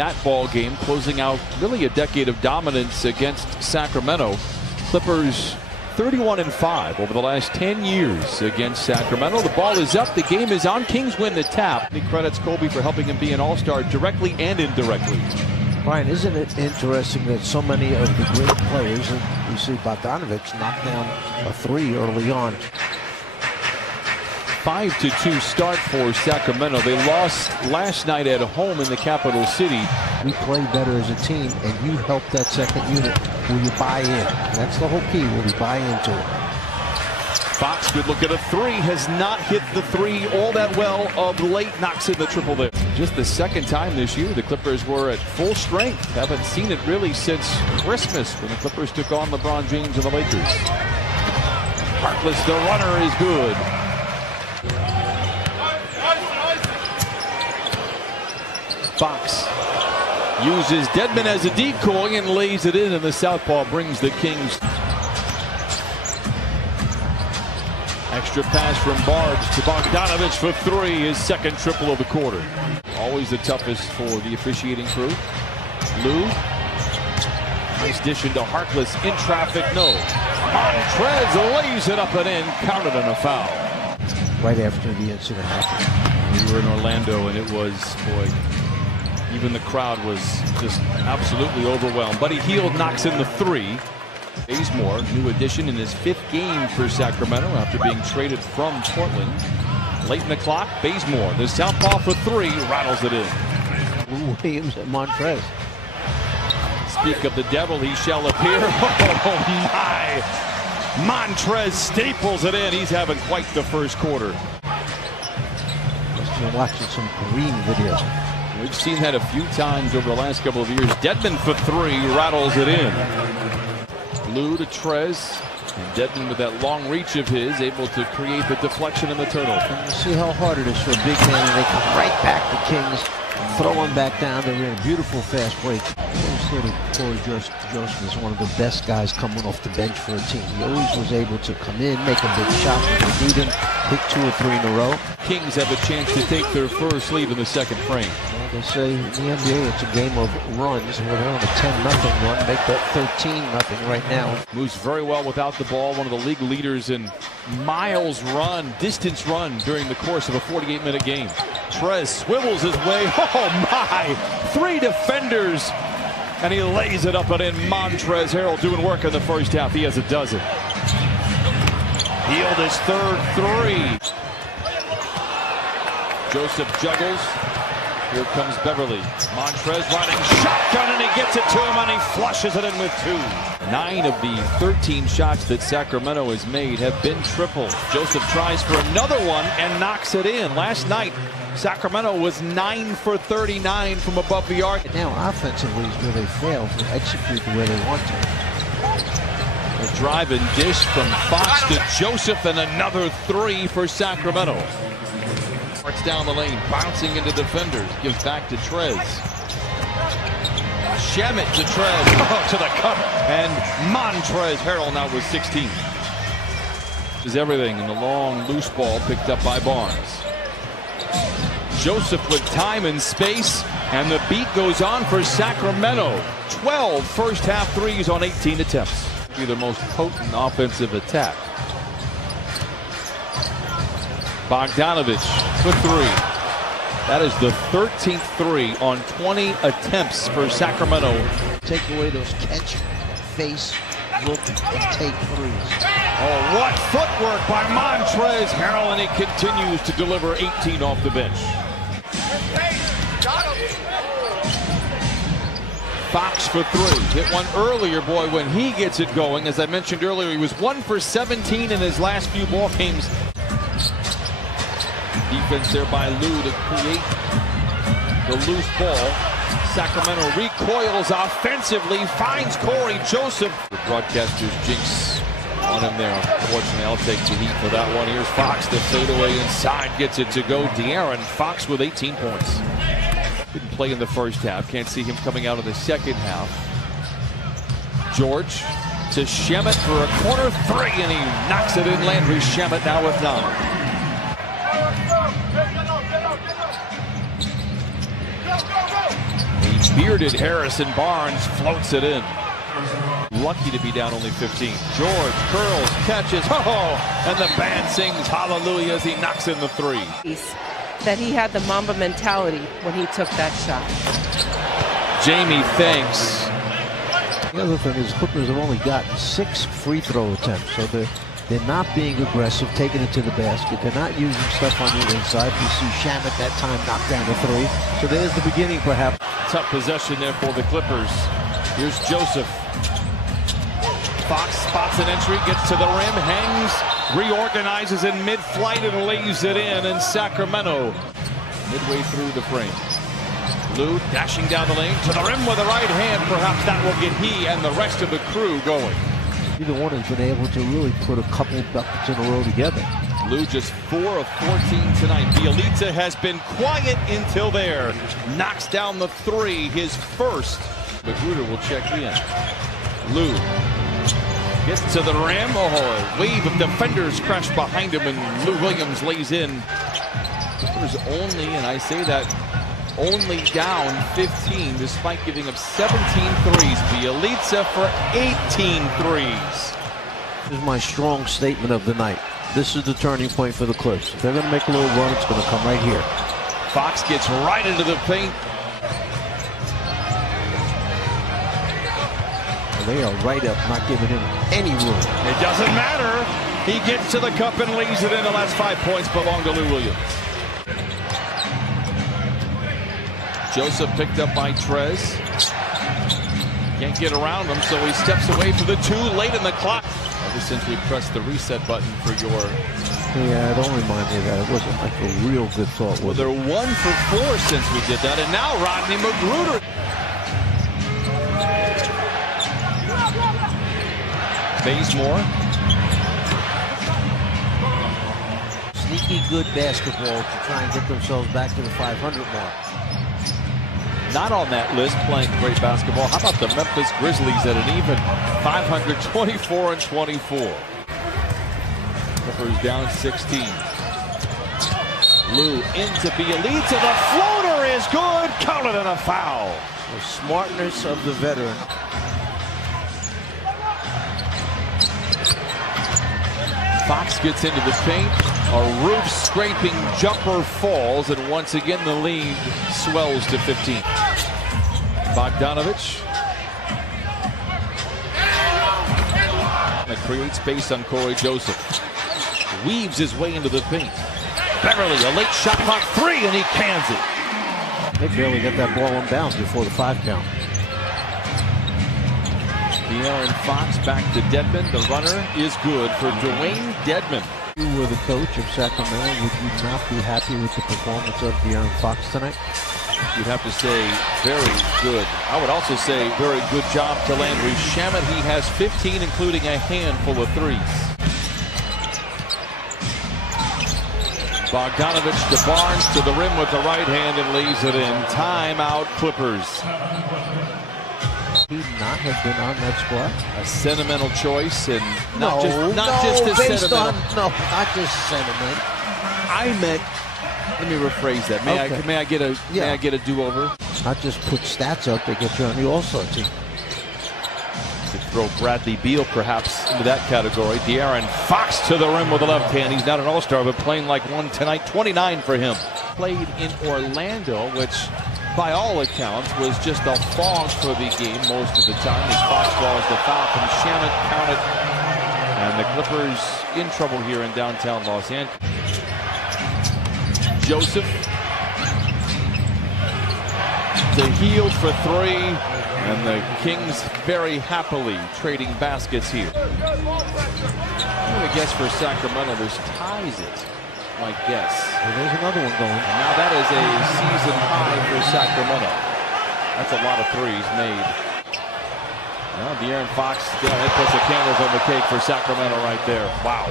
that ball game, closing out really a decade of dominance against Sacramento. Clippers 31-5 over the last 10 years against Sacramento. The ball is up. The game is on. Kings win the tap. He credits Kobe for helping him be an all-star directly and indirectly. Brian, isn't it interesting that so many of the great players, and you see Bogdanovich knock down a three early on. 5-2 start for Sacramento. They lost last night at home in the capital city. We play better as a team, and you help that second unit. Will you buy in? That's the whole key. Will you buy into it? Fox, good look at a three. Has not hit the three all that well of late. Knocks in the triple there. Just the second time this year the Clippers were at full strength. Haven't seen it really since Christmas when the Clippers took on LeBron James and the Lakers. Harkless, the runner, is good. Fox uses Dedmon as a decoy and lays it in, and the southpaw brings the Kings. Extra pass from Barbs to Bogdanovich for three, his second triple of the quarter. Always the toughest for the officiating crew. Lou, nice dish into Harkless, in traffic, no. Montrez lays it up and in, counted on a foul. Right after the incident happened. We were in Orlando, and it was, boy, even the crowd was just absolutely overwhelmed. Buddy Hield knocks in the three. Bazemore, new addition in his 5th game for Sacramento after being traded from Portland. Late in the clock, Bazemore, the southpaw for three, rattles it in. Williams and Montrez. Speak of the devil, he shall appear. Oh my! Montrez staples it in. He's having quite the first quarter. Just been watching some Green videos. We've seen that a few times over the last couple of years. Dedmon for three, rattles it in. Lou to Trez, and Dedmon with that long reach of his, able to create the deflection and the turnover. And you see how hard it is for a big man, and they come right back to Kings, throw him back down. They're in a beautiful fast break. Corey Joseph is one of the best guys coming off the bench for a team. He always was able to come in, make a big shot when they need him, hit 2 or 3 in a row. Kings have a chance to take their first lead in the second frame. They say in the NBA it's a game of runs. They're on a 10-0 run. Make that 13-0 right now. Moves very well without the ball. One of the league leaders in miles run, distance run during the course of a 48-minute game. Trez swivels his way. Oh my! 3 defenders, and he lays it up and in. Montrez Harrell doing work in the first half. He has a dozen. Hield his 3rd 3. Joseph juggles. Here comes Beverly. Montrez running shotgun, and he gets it to him, and he flushes it in with 2. 9 of the 13 shots that Sacramento has made have been triples. Joseph tries for another one and knocks it in. Last night, Sacramento was 9 for 39 from above the arc. Now offensively is where they fail to execute the way they want to. A drive and dish from Fox to Joseph, and another 3 for Sacramento. Starts down the lane, bouncing into defenders, gives back to Trez. Shamet to Trez, to the cup, and Montrez Harrell now with 16. Is everything in the long loose ball picked up by Barnes. Joseph with time and space, and the beat goes on for Sacramento. 12 first half threes on 18 attempts. Be the most potent offensive attack. Bogdanovich for 3. That is the 13th 3 on 20 attempts for Sacramento. Take away those catch, face, look, and take threes. Oh, what footwork by Montrez Harrell, and he continues to deliver 18 off the bench. Fox for 3. Hit one earlier, boy, when he gets it going. As I mentioned earlier, he was 1 for 17 in his last few ball games. Defense there by Lou to create the loose ball. Sacramento recoils offensively, finds Corey Joseph. The broadcaster's jinx on him there. Unfortunately, I'll take the heat for that one. Here's Fox, the fadeaway inside, gets it to go. De'Aaron Fox with 18 points. Didn't play in the first half. Can't see him coming out of the second half. George to Shamet for a corner 3, and he knocks it in. Landry Shamet now with 9. bearded Harrison Barnes floats it in. Lucky to be down only 15. George curls, catches, and the band sings hallelujah as he knocks in the three. That he had the Mamba mentality when he took that shot. Jamie thanks. The other thing is Clippers have only gotten 6 free throw attempts, so they're not being aggressive, taking it to the basket. They're not using stuff on the inside. You see Shamet that time knock down the 3. So there's the beginning, perhaps. Tough possession there for the Clippers. Here's Joseph. Fox spots an entry, gets to the rim, hangs, reorganizes in mid-flight and lays it in Sacramento. Midway through the frame. Lou dashing down the lane to the rim with the right hand. Perhaps that will get he and the rest of the crew going. Either one has been able to really put a couple buckets in a row together. Lou just 4 of 14 tonight. Bielitsa has been quiet until there. Knocks down the 3, his first. Magruder will check in. Lou gets to the rim. Oh, a wave of defenders crash behind him, and Lou Williams lays in. There's only, and I say that, only down 15 despite giving up 17 threes. Bielitsa for 18 threes. This is my strong statement of the night. This is the turning point for the Clips. If they're going to make a little run, it's going to come right here. Fox gets right into the paint. They are right up, not giving him any room. It doesn't matter. He gets to the cup and lays it in. The last 5 points belong to Lou Williams. Joseph picked up by Trez. Can't get around him, so he steps away for the 2 late in the clock. Ever since we pressed the reset button for your... Yeah, don't remind me of that. It wasn't like a real good thought. Well, they're 1 for 4 since we did that, and now Rodney Magruder. Bazemore. Sneaky good basketball to try and get themselves back to the 500 mark. Not on that list playing great basketball. How about the Memphis Grizzlies at an even 524 and 24? Clippers down 16. Lou into Bielitsa. The floater is good. Counted and a foul. The smartness of the veteran. Fox gets into the paint. A roof scraping jumper falls, and once again the lead swells to 15. Bogdanovich. That creates space on Corey Joseph. Weaves his way into the paint. Beverly, a late shot clock 3, and he cans it. They barely got that ball on bounds before the 5 count. De'Aaron Fox back to Dedmon. The runner is good for Dwayne Dedmon. If you were the coach of Sacramento, would you not be happy with the performance of De'Aaron Fox tonight? You'd have to say very good. I would also say very good job to Landry Shamet. He has 15, including a handful of threes. Bogdanovich to Barnes to the rim with the right hand and lays it in. Timeout Clippers. He not have been on that squad? A sentimental choice, and not just a sentimental. Not just sentiment. I meant. Let me rephrase that. May I get a do-over? Not just put stats out that get you on the All-Star team. Could throw Bradley Beal perhaps into that category. De'Aaron Fox to the rim with the left hand. He's not an All-Star, but playing like one tonight. 29 for him. Played in Orlando, which by all accounts was just a fog for the game most of the time as Fox draws the foul from Shamet, counted, and the Clippers in trouble here in downtown Los Angeles. Joseph to Hield for 3, and the Kings very happily trading baskets here. I guess for Sacramento, this ties it. My guess. Well, there's another one going. And now that is a season high for Sacramento. That's a lot of threes made. Now De'Aaron Fox, it puts the candles on the cake for Sacramento right there. Wow.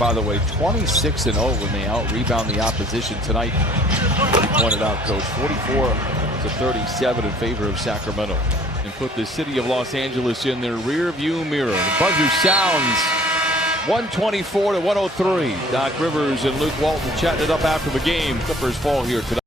By the way, 26-0 when they out-rebound the opposition tonight. You pointed out, Coach, 44-37 in favor of Sacramento. And put the city of Los Angeles in their rear-view mirror. The buzzer sounds. 124-103. Doc Rivers and Luke Walton chatting it up after the game. Clippers fall here tonight.